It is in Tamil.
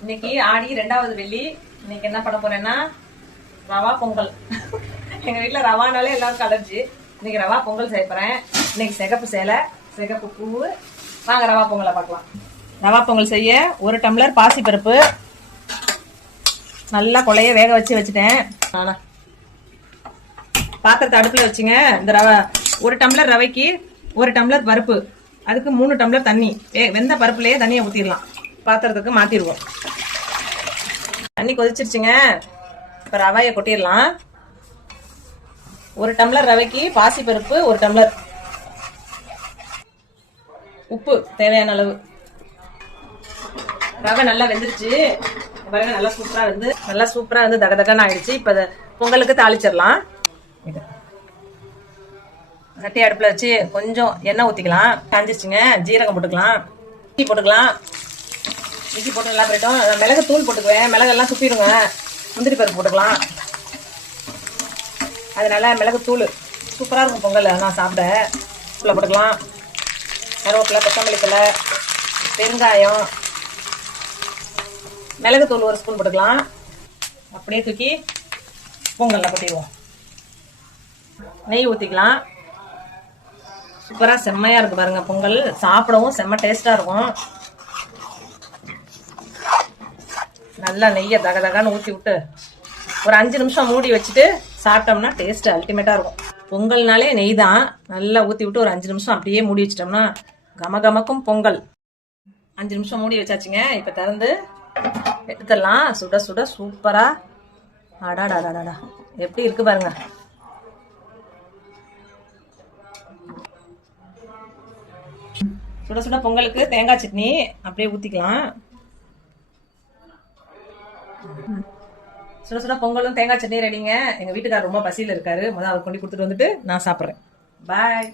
இன்னைக்கு ஆடி ரெண்டாவது வெள்ளி. இன்னைக்கு என்ன பண்ண போறேன்னா ரவா பொங்கல். எங்க வீட்டுல ரவானாலே எல்லாருக்கும் அலர்ஜி இன்னைக்கு ரவா பொங்கல் செய்ய போறேன். இன்னைக்கு சிகப்பு சேலை சிகப்பு பூவு வாங்க ரவா பொங்கலை பார்க்கலாம். ரவா பொங்கல் செய்ய ஒரு டம்ளர் பாசிப்பருப்பு. நல்லா கொலைய வேக வச்சு வச்சுட்டேன். நானா. பாத்திரத்தை அடுப்பில் வச்சுங்க. இந்த ரவை ஒரு டம்ளர் ரவைக்கு ஒரு டம்ளர் பருப்பு. அதுக்கு மூணு டம்ளர் தண்ணி. வே- வெந்த பருப்புலேயே தண்ணியை ஊற்றிடலாம் பாத்திரத்துக்கு மாற்றிடுவோம் தண்ணி கொதிச்சிருச்சுங்க. இப்போ ரவையை கொட்டிடலாம். ஒரு டம்ளர் ரவைக்கு பாசி பருப்பு ஒரு டம்ளர் உப்பு தேவையான அளவு. ரவை நல்லா வெந்துருச்சு. பாருங்க நல்லா சூப்பராக வந்து நல்லா சூப்பராக வந்து தக தகன்னு ஆயிடுச்சு. இப்போ பொங்கலுக்கு தாளிச்சிடலாம். சட்டி அடுப்பில் வச்சு கொஞ்சம் எண்ணெய் ஊற்றிக்கலாம் காஞ்சிச்சுங்க ஜீரகம் போட்டுக்கலாம். இஞ்சி போட்டுக்கலாம். இஞ்சி போட்டு நல்லா போயிட்டோம் மிளகு தூள் போட்டுக்குவேன். மிளகெல்லாம் துப்பிடுங்க முந்திரி பருப்பு போட்டுக்கலாம். அதனால மிளகு தூள். சூப்பராக இருக்கும் பொங்கல். நான் சாப்பிட உள்ள போட்டுக்கலாம். கருவேப்பிலை கொத்தமல்லி தலை பெருங்காயம். மிளகு தூள் ஒரு ஸ்பூன் போட்டுக்கலாம். அப்படியே தூக்கி பொங்கலில் கொட்டிடுவோம். நெய் ஊற்றிக்கலாம் சூப்பராக செம்மையாக இருக்குது பாருங்கள் பொங்கல். சாப்பிடவும் செம்ம டேஸ்ட்டாக இருக்கும். நல்லா நெய்யை தக தகன்னு ஊற்றி விட்டு ஒரு அஞ்சு நிமிஷம் மூடி வச்சுட்டு சாப்பிட்டோம்னா டேஸ்ட் அல்டிமேட்டாக இருக்கும். பொங்கல்னாலே நெய் தான் நல்லா ஊற்றி விட்டு ஒரு அஞ்சு நிமிஷம் அப்படியே மூடி வச்சிட்டோம்னா கம கமக்கும் பொங்கல். அஞ்சு நிமிஷம் மூடி வச்சாச்சுங்க. இப்போ திறந்து எடுத்துடலாம். சுட சுட சூப்பராக அடாடாடாடா எப்படி இருக்கு பாருங்க. சுட சுட பொங்கலுக்கு தேங்காய் சட்னி அப்படியே ஊற்றிக்கலாம் சுட சுட பொங்கலும் தேங்காய் சட்னி ரெடிங்க எங்க வீட்டுக்காரர் ரொம்ப பசியில இருக்காரு. முதல்ல அவர் கொண்டு கொடுத்துட்டு வந்துட்டு நான் சாப்பிட்றேன். பாய்